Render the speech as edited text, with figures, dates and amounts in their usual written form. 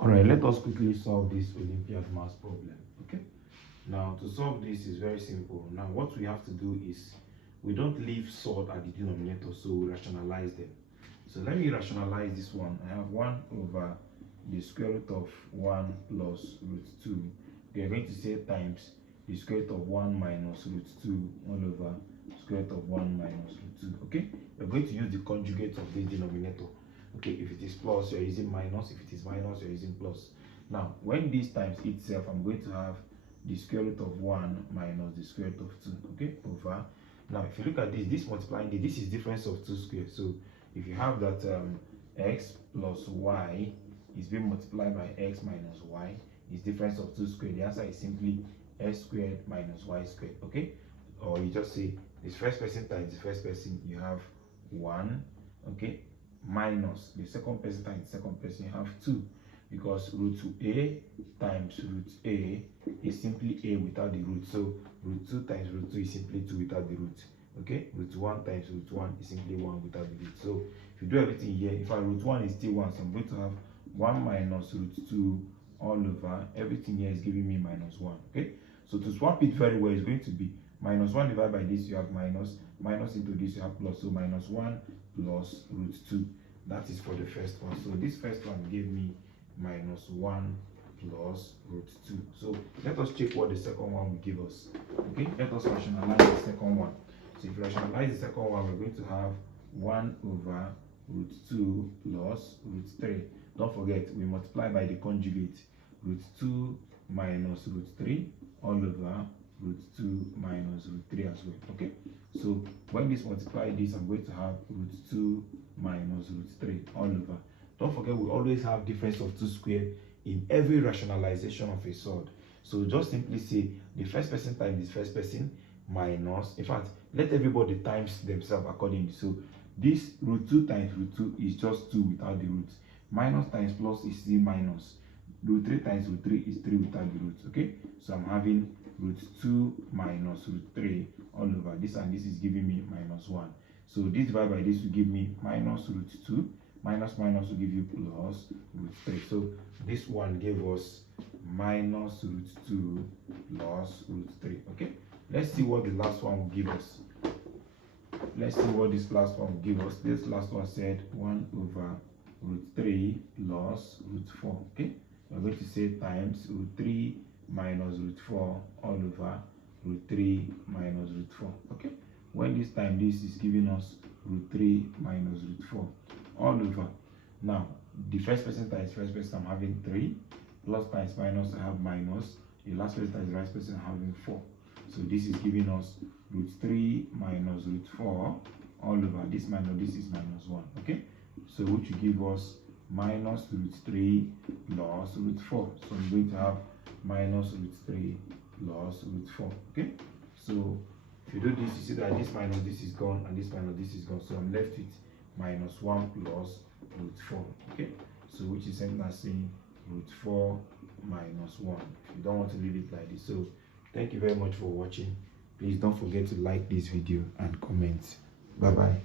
Alright, let us quickly solve this Olympiad math problem. Okay, now to solve this is very simple. Now what we have to do is we don't leave sort at the denominator, so we rationalize them. So let me rationalize this one. I have 1 over the square root of 1 plus root 2. We are going to say times the square root of 1 minus root 2 all over square root of 1 minus root 2. Okay, we're going to use the conjugate of this denominator. Okay, if it is plus, you're using minus. If it is minus, you're using plus. Now, when this times itself, I'm going to have the square root of 1 minus the square root of 2. Okay, over. Now, if you look at this multiplying this is difference of 2 squared. So, if you have that x plus y is being multiplied by x minus y is difference of 2 squared, the answer is simply x squared minus y squared. Okay, or you just say this first person times the first person, you have 1. Okay, minus the second person times the second person, you have 2, because root a times root a is simply a without the root. So root 2 times root 2 is simply 2 without the root. Okay, root 1 times root 1 is simply 1 without the root. So if you do everything here, if our root 1 is still 1, so I'm going to have 1 minus root 2 all over everything here is giving me minus 1. Okay, so to swap it very well, it's going to be minus 1 divided by this, you have minus into this, you have plus. So minus 1 plus root 2. That is for the first one. So this first one gave me minus 1 plus root 2. So let us check what the second one will give us. Okay, let us rationalize the second one. So if you rationalize the second one, we're going to have 1 over root 2 plus root 3. Don't forget, we multiply by the conjugate. Root 2 minus root 3 all over root 2 minus root 3 as well. Okay, so when this multiply this, I'm going to have root 2 minus root 3 all over. Don't forget, we always have difference of 2 squared in every rationalization of a surd. So just simply say the first person times the first person minus, in fact, let everybody times themselves accordingly. So this root 2 times root 2 is just 2 without the root. Minus times plus is still minus. Root 3 times root 3 is 3 without the root. Okay, so I'm having root 2 minus root 3 all over this, and this is giving me minus 1. So this divided by this will give me minus root 2. Minus minus will give you plus root 3. So this one gave us minus root 2 plus root 3. Okay, let's see what the last one will give us. Let's see what this last one will give us. This last one said 1 over root 3 plus root 4. Okay, we're going to say times root 3 minus root 4 all over root 3 minus root 4. Okay, when this time this is giving us root 3 minus root 4 all over. Now the first person times first person, I'm having 3, plus times minus, I have minus. The last person times the last person, I'm having 4. So this is giving us root 3 minus root 4 all over this minus this is minus 1. Okay, so which will give us minus root 3 plus root 4. So I'm going to have minus root 3 plus root 4. Okay, so if you do this, you see that this minus this is gone and this minus this is gone. So I'm left with minus 1 plus root 4. Okay, so which is same as saying root 4 minus 1. If you don't want to leave it like this. So thank you very much for watching. Please don't forget to like this video and comment. Bye bye.